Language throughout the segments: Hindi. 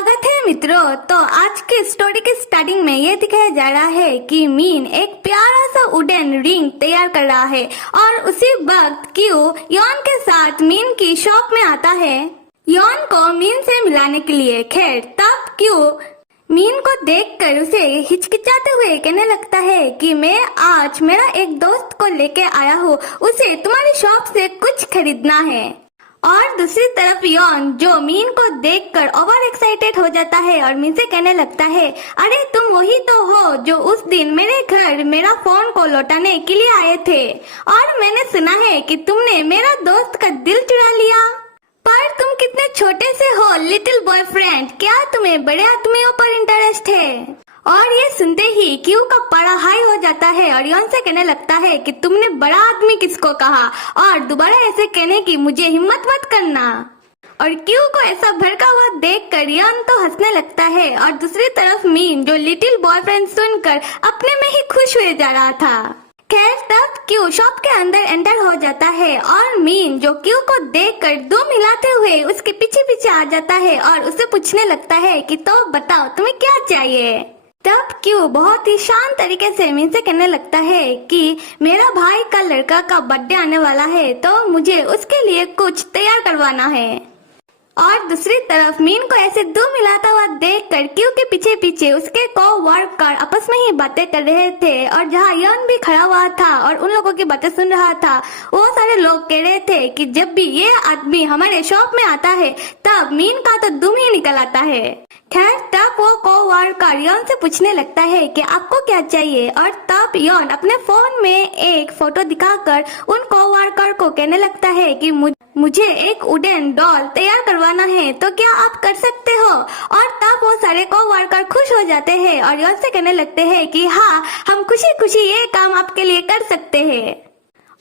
स्वागत है मित्रों। तो आज के स्टोरी के स्टार्टिंग में ये दिखाया जा रहा है कि मीन एक प्यारा सा वुडन रिंग तैयार कर रहा है और उसी वक्त क्यू यॉन के साथ मीन की शॉप में आता है यॉन को मीन से मिलाने के लिए। खैर तब क्यू मीन को देखकर उसे हिचकिचाते हुए कहने लगता है कि मैं आज मेरा एक दोस्त को लेके आया हूँ, उसे तुम्हारी शॉप से कुछ खरीदना है। और दूसरी तरफ यॉन जो मीन को देखकर ओवर एक्साइटेड हो जाता है और मीन से कहने लगता है, अरे तुम वही तो हो जो उस दिन मेरे घर मेरा फोन को लौटाने के लिए आए थे और मैंने सुना है कि तुमने मेरा दोस्त का दिल चुरा लिया। पर तुम कितने छोटे से हो लिटिल बॉयफ्रेंड, क्या तुम्हें बड़े आदमियों पर इंटरेस्ट है? और ये सुनते ही क्यू का पारा हाई हो जाता है और यॉन से कहने लगता है कि तुमने बड़ा आदमी किसको कहा और दोबारा ऐसे कहने की मुझे हिम्मत मत करना। और क्यू को ऐसा भड़का हुआ देखकर यॉन तो हंसने लगता है और दूसरी तरफ मीन जो लिटिल बॉयफ्रेंड सुनकर अपने में ही खुश हुए जा रहा था। खैर तब क्यू शॉप के अंदर एंटर हो जाता है और मीन जो क्यू को देखकर दो मिलाते हुए उसके पीछे पीछे आ जाता है और उसे पूछने लगता है कि तो बताओ तुम्हें क्या चाहिए। तब क्यू बहुत ही शांत तरीके से मीन से कहने लगता है कि मेरा भाई का लड़का का बर्थडे आने वाला है तो मुझे उसके लिए कुछ तैयार करवाना है। और दूसरी तरफ मीन को ऐसे दो मिलाता हुआ देखकर क्यू के पीछे पीछे उसके को-वर्कर आपस में ही बातें कर रहे थे और जहाँ यॉन भी खड़ा हुआ था और उन लोगों की बातें सुन रहा था, वो सारे लोग कह रहे थे कि जब भी ये आदमी हमारे शॉप में आता है तब मीन का तो दुम ही निकल आता है। खैर तब वो को-वर्कर यॉन से पूछने लगता है कि आपको क्या चाहिए और तब यॉन अपने फोन में एक फोटो दिखाकर उन को-वर्कर को कहने लगता है कि मुझे एक वुडन डॉल तैयार करवाना है, तो क्या आप कर सकते हो? और तब वो सारे को-वर्कर खुश हो जाते हैं और यॉन से कहने लगते हैं कि हाँ, हम खुशी खुशी ये काम आपके लिए कर सकते हैं।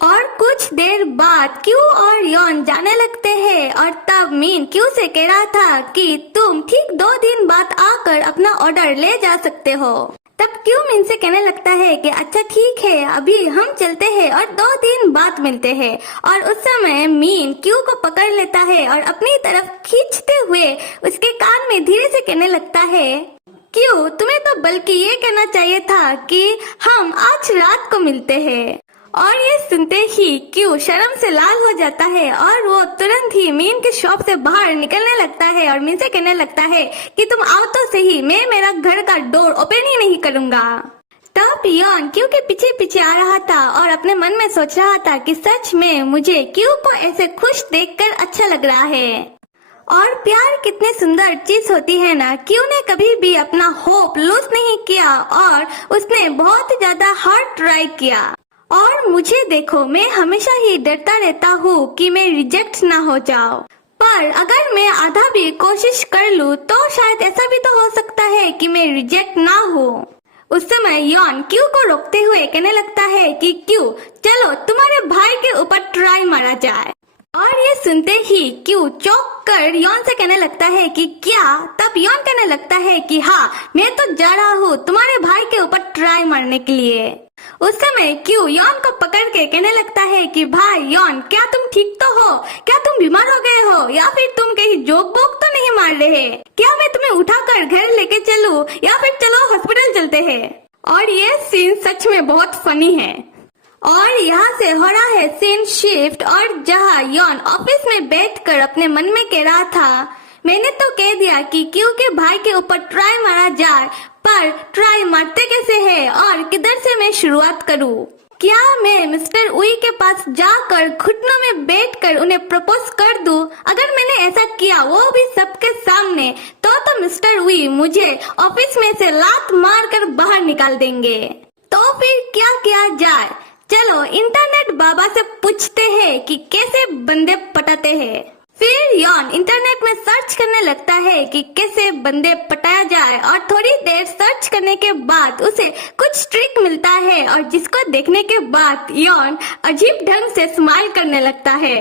और कुछ देर बाद क्यू और यॉन जाने लगते हैं और तब मीन क्यू से कह रहा था कि तुम ठीक 2 दिन बाद आकर अपना ऑर्डर ले जा सकते हो। तब क्यू मीन से कहने लगता है कि अच्छा ठीक है, अभी हम चलते हैं और 2 दिन बाद मिलते हैं। और उस समय मीन क्यू को पकड़ लेता है और अपनी तरफ खींचते हुए उसके कान में धीरे से कहने लगता है, क्यू तुम्हें तो बल्कि ये कहना चाहिए था कि हम आज रात को मिलते हैं। और ये सुनते ही क्यू शर्म से लाल हो जाता है और वो तुरंत ही मीन के शॉप से बाहर निकलने लगता है और मीन से कहने लगता है कि तुम आओ तो सही, मैं मेरा घर का डोर ओपन ही नहीं करूंगा। तब यॉन क्यू के पीछे पीछे आ रहा था और अपने मन में सोच रहा था कि सच में मुझे क्यू को ऐसे खुश देखकर अच्छा लग रहा है। और प्यार कितनी सुंदर चीज होती है ना। क्यू ने कभी भी अपना होप लूज नहीं किया और उसने बहुत ज्यादा हार्ड ट्राई किया। और मुझे देखो, मैं हमेशा ही डरता रहता हूँ कि मैं रिजेक्ट ना हो जाऊँ, पर अगर मैं आधा भी कोशिश कर लूँ तो शायद ऐसा भी तो हो सकता है कि मैं रिजेक्ट ना हो। उस समय यॉन क्यू को रोकते हुए कहने लगता है कि क्यू चलो तुम्हारे भाई के ऊपर ट्राई मारा जाए। और ये सुनते ही क्यू चौंक कर यॉन से कहने लगता है कि क्या? तब यॉन कहने लगता है कि हाँ, मैं तो जा रहा हूँ तुम्हारे भाई के ऊपर ट्राई मारने के लिए। उस समय क्यू यॉन को पकड़ के कहने लगता है कि भाई यॉन, क्या तुम ठीक तो हो? क्या तुम बीमार हो गए हो या फिर तुम कहीं जोक बोक तो नहीं मार रहे? क्या मैं तुम्हें उठाकर घर लेके चलूं या फिर चलो हॉस्पिटल चलते हैं? और ये सीन सच में बहुत फनी है। और यहाँ से हो रहा है सीन शिफ्ट और जहाँ यॉन ऑफिस में बैठकर अपने मन में कह रहा था, मैंने तो कह दिया कि क्यू के भाई के ऊपर ट्राई मारा जाए, पर ट्राई मारते कैसे है और किधर से मैं शुरुआत करूं? क्या मैं मिस्टर उई के पास जाकर घुटनों में बैठकर उन्हें प्रपोज कर दूं? अगर मैंने ऐसा किया, वो भी सबके सामने, तो मिस्टर उई मुझे ऑफिस में से लात मारकर बाहर निकाल देंगे। तो फिर क्या किया जाए? चलो इंटरनेट बाबा से पूछते हैं कि कैसे बंदे पटाते हैं। फिर यॉन इंटरनेट में सर्च करने लगता है कि कैसे बंदे पटाया जाए और थोड़ी देर सर्च करने के बाद उसे कुछ ट्रिक मिलता है और जिसको देखने के बाद यॉन अजीब ढंग से स्माइल करने लगता है।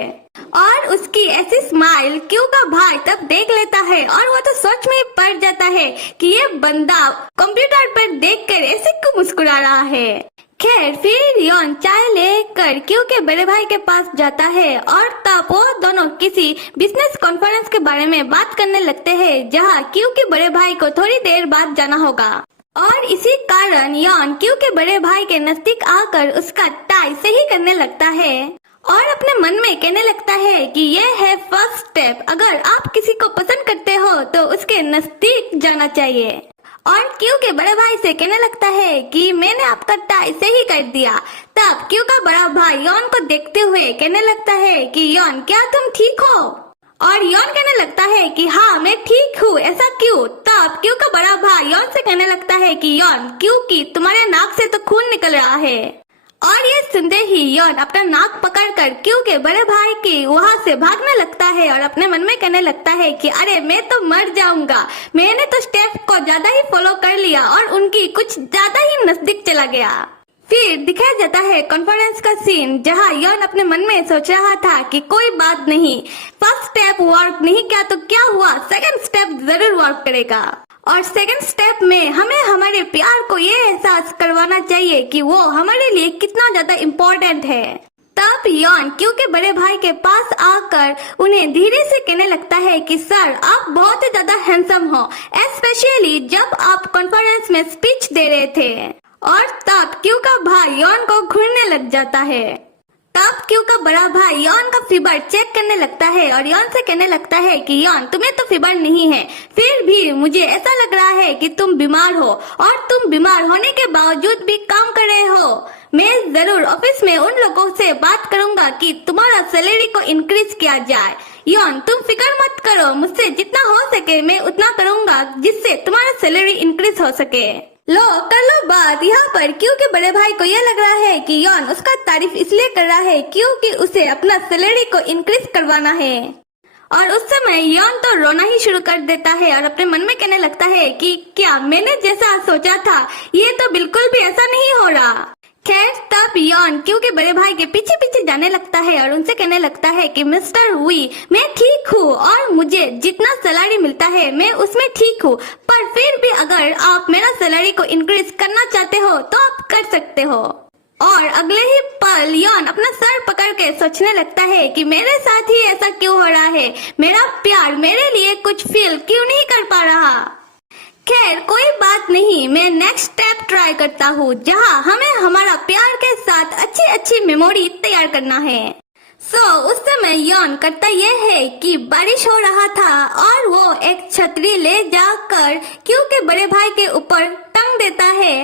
और उसकी ऐसी स्माइल क्यू का भाई तब देख लेता है और वो तो सोच में ही पड़ जाता है कि ये बंदा कंप्यूटर पर देखकर ऐसे क्यों मुस्कुरा रहा है। खैर फिर यॉन चाय लेकर क्यू के बड़े भाई के पास जाता है और तब वो दोनों किसी बिजनेस कॉन्फ्रेंस के बारे में बात करने लगते हैं जहाँ क्यू के बड़े भाई को थोड़ी देर बाद जाना होगा। और इसी कारण यॉन क्यू के बड़े भाई के नजदीक आकर उसका टाई सही करने लगता है और अपने मन में कहने लगता है कि यह है फर्स्ट स्टेप, अगर आप किसी को पसंद करते हो तो उसके नजदीक जाना चाहिए। और क्यू के बड़े भाई से कहने लगता है कि मैंने आपका टाई सही कर दिया। तब क्यू का बड़ा भाई यॉन को देखते हुए कहने लगता है कि यॉन क्या तुम ठीक हो? और यॉन कहने लगता है कि हाँ मैं ठीक हूँ, ऐसा क्यों? तब क्यू का बड़ा भाई यॉन से कहने लगता है कि यॉन क्योंकि तुम्हारे नाक से तो खून निकल रहा है। और ये सुनते ही यॉन अपना नाक पकड़कर क्यू के बड़े भाई के वहाँ से भागने लगता है और अपने मन में कहने लगता है कि अरे मैं तो मर जाऊंगा, मैंने तो स्टेप को ज्यादा ही फॉलो कर लिया और उनकी कुछ ज्यादा ही नजदीक चला गया। फिर दिखाया जाता है कॉन्फ्रेंस का सीन जहाँ यॉन अपने मन में सोच रहा था कि कोई बात नहीं, फर्स्ट स्टेप वर्क नहीं किया तो क्या हुआ, सेकंड स्टेप जरूर वर्क करेगा। और सेकंड स्टेप में हमें हमारे प्यार को ये एहसास करवाना चाहिए कि वो हमारे लिए कितना ज्यादा इम्पोर्टेंट है। तब यॉन क्यू के बड़े भाई के पास आकर उन्हें धीरे से कहने लगता है कि सर आप बहुत ही ज्यादा हैंडसम हो, स्पेशली जब आप कॉन्फ्रेंस में स्पीच दे रहे थे। और तब क्यू का भाई यॉन को घूरने लग जाता है। तब क्यू का बड़ा भाई यॉन का फीवर चेक करने लगता है और यॉन से कहने लगता है कि यॉन तुम्हें तो फीवर नहीं है, फिर भी मुझे ऐसा लग रहा है कि तुम बीमार हो और तुम बीमार होने के बावजूद भी काम कर रहे हो। मैं जरूर ऑफिस में उन लोगों से बात करूंगा कि तुम्हारा सैलरी को इंक्रीज किया जाए। यॉन तुम फिक्र मत करो, मुझसे जितना हो सके मैं उतना करूंगा जिससे तुम्हारा सैलरी इंक्रीज हो सके। लो कर लो बात। यहाँ पर क्यू के बड़े भाई को यह लग रहा है कि यॉन उसका तारीफ इसलिए कर रहा है क्योंकि उसे अपना सैलरी को इंक्रीज करवाना है। और उस समय यॉन तो रोना ही शुरू कर देता है और अपने मन में कहने लगता है कि क्या मैंने जैसा सोचा था ये तो बिल्कुल भी ऐसा नहीं हो रहा। खैर तब यॉन क्यू के बड़े भाई के पीछे पीछे जाने लगता है और उनसे कहने लगता है कि मिस्टर वी मैं ठीक हूँ और मुझे जितना सैलरी मिलता है मैं उसमें ठीक हूँ, पर फिर भी अगर आप मेरा सैलरी को इंक्रीज करना चाहते हो तो आप कर सकते हो। और अगले ही पल यॉन अपना सर पकड़ के सोचने लगता है कि मेरे साथ ही ऐसा क्यों हो रहा है, मेरा प्यार मेरे लिए कुछ फील क्यों नहीं कर पा रहा। खैर कोई बात नहीं, मैं नेक्स्ट स्टेप ट्राई करता हूँ जहाँ हमें हमारा प्यार के साथ अच्छी अच्छी मेमोरी तैयार करना है। उस समय यॉन करता यह है कि बारिश हो रहा था और वो एक छतरी ले जाकर क्यू के बड़े भाई के ऊपर टंग देता है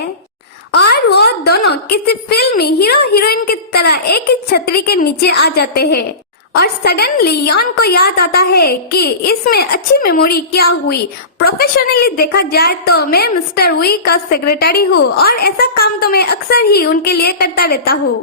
और वो दोनों किसी फिल्मी हीरो हीरोइन की तरह एक ही छतरी के नीचे आ जाते हैं। और सडनली यॉन को याद आता है कि इसमें अच्छी मेमोरी क्या हुई। प्रोफेशनली देखा जाए तो मैं मिस्टर वी का सेक्रेटरी हूँ और ऐसा काम तो मैं अक्सर ही उनके लिए करता रहता हूँ।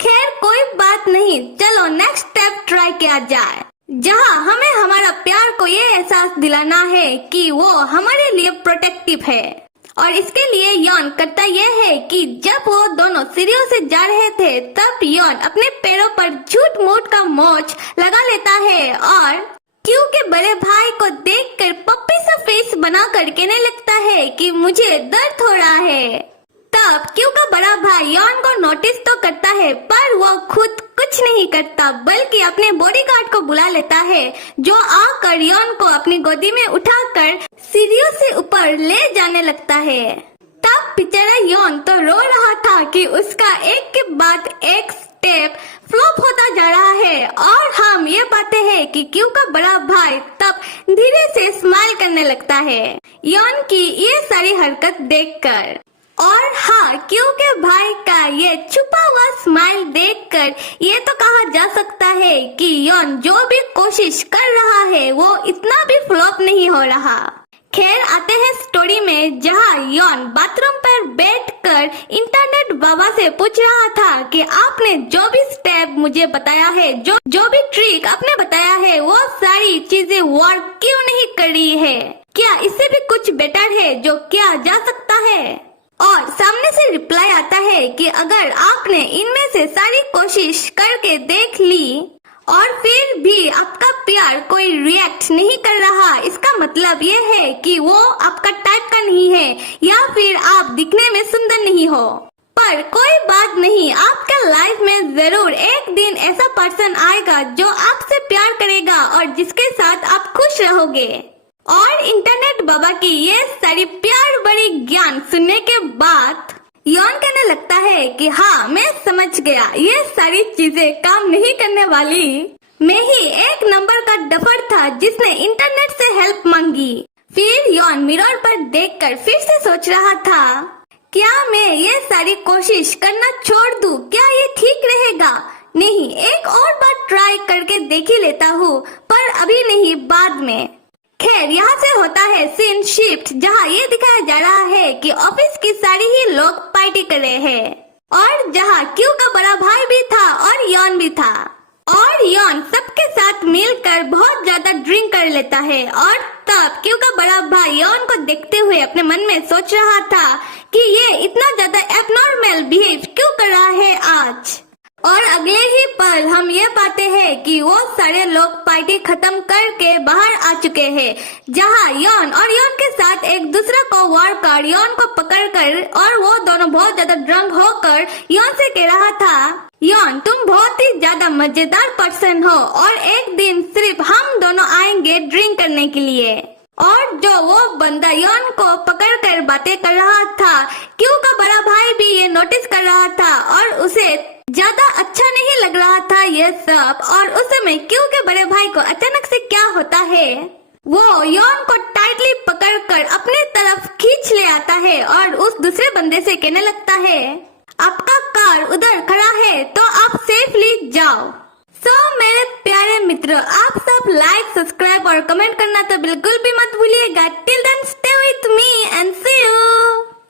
खैर कोई बात नहीं, चलो नेक्स्ट स्टेप ट्राई किया जाए जहाँ हमें हमारा प्यार को ये एहसास दिलाना है कि वो हमारे लिए प्रोटेक्टिव है। और इसके लिए यॉन करता यह है कि जब वो दोनों सीढ़ियों से जा रहे थे तब यॉन अपने पैरों पर झूठ मूठ का मोच लगा लेता है और क्यू के बड़े भाई को देखकर पप्पी सा फेस बनाकर कहने लगता है कि मुझे दर्द हो रहा है। तब क्यू का बड़ा भाई यॉन को नोटिस तो करता है पर वो खुद कुछ नहीं करता बल्कि अपने बॉडीगार्ड को बुला लेता है जो आकर यॉन को अपनी गोदी में उठाकर सीढ़ियों से ऊपर ले जाने लगता है। तब बेचारा यॉन तो रो रहा था कि उसका एक के बाद एक स्टेप फ्लॉप होता जा रहा है और हम ये पाते हैं कि क्यू का बड़ा भाई तब धीरे से स्माइल करने लगता है यॉन की ये सारी हरकत देखकर। और हाँ, क्यू के भाई का ये छुपा हुआ स्माइल देखकर ये तो कहा जा सकता है कि यॉन जो भी कोशिश कर रहा है वो इतना भी फ्लॉप नहीं हो रहा। खैर आते हैं स्टोरी में जहाँ यॉन बाथरूम पर बैठकर इंटरनेट बाबा से पूछ रहा था कि आपने जो भी स्टेप मुझे बताया है, जो भी ट्रिक आपने बताया है वो सारी चीजें वर्क क्यों नहीं कर रही है, क्या इससे भी कुछ बेटर है जो किया जा सकता है। और सामने से रिप्लाई आता है कि अगर आपने इनमें से सारी कोशिश करके देख ली और फिर भी आपका प्यार कोई रिएक्ट नहीं कर रहा, इसका मतलब ये है कि वो आपका टाइप का नहीं है या फिर आप दिखने में सुंदर नहीं हो। पर कोई बात नहीं, आपके लाइफ में जरूर एक दिन ऐसा पर्सन आएगा जो आपसे प्यार करेगा और जिसके साथ आप खुश रहोगे। और इंटरनेट बाबा की ये सारी प्यार भरी ज्ञान सुनने के बाद यॉन कहने लगता है कि हाँ मैं समझ गया, ये सारी चीजें काम नहीं करने वाली। मैं ही एक नंबर का डफर था जिसने इंटरनेट से हेल्प मांगी। फिर यॉन मिरर पर देखकर फिर से सोच रहा था, क्या मैं ये सारी कोशिश करना छोड़ दूं? क्या ये ठीक रहेगा? नहीं, एक और बार ट्राई करके देख ही लेता हूँ, पर अभी नहीं, बाद में। खैर, यहाँ से होता है सीन शिफ्ट, जहाँ ये दिखाया जा रहा है कि ऑफिस की सारी ही लोग पार्टी कर रहे हैं और जहाँ क्यू का बड़ा भाई भी था और यॉन भी था। और यॉन सबके साथ मिलकर बहुत ज्यादा ड्रिंक कर लेता है और तब क्यू का बड़ा भाई यॉन को देखते हुए अपने मन में सोच रहा था कि ये इतना ज्यादा एबनॉर्मल बिहेव क्यों कर रहा है आज। और अगले ही पल हम ये पाते हैं कि वो सारे लोग पार्टी खत्म करके बाहर आ चुके हैं, जहाँ यॉन और यॉन के साथ एक दूसरा को वर्कर यॉन को पकड़कर और वो दोनों बहुत ज्यादा ड्रंक होकर यॉन से कह रहा था, यॉन तुम बहुत ही ज्यादा मजेदार पर्सन हो और एक दिन सिर्फ हम दोनों आएंगे ड्रिंक करने के लिए। और जो वो बंदा यॉन को पकड़कर बातें कर रहा था, क्यू का बड़ा भाई भी ये नोटिस कर रहा था और उसे ज्यादा अच्छा नहीं लग रहा था ये सब। और उस समय क्यू के बड़े भाई को अचानक से क्या होता है, वो यॉन को टाइटली पकड़कर अपने तरफ खींच ले आता है और उस दूसरे बंदे से कहने लगता है, आपका कार उधर खड़ा है तो आप सेफली जाओ। सो मेरे प्यारे मित्रों, आप सब लाइक, सब्सक्राइब और कमेंट करना तो बिल्कुल भी मत भूलिएगा। Till then stay with me and see you.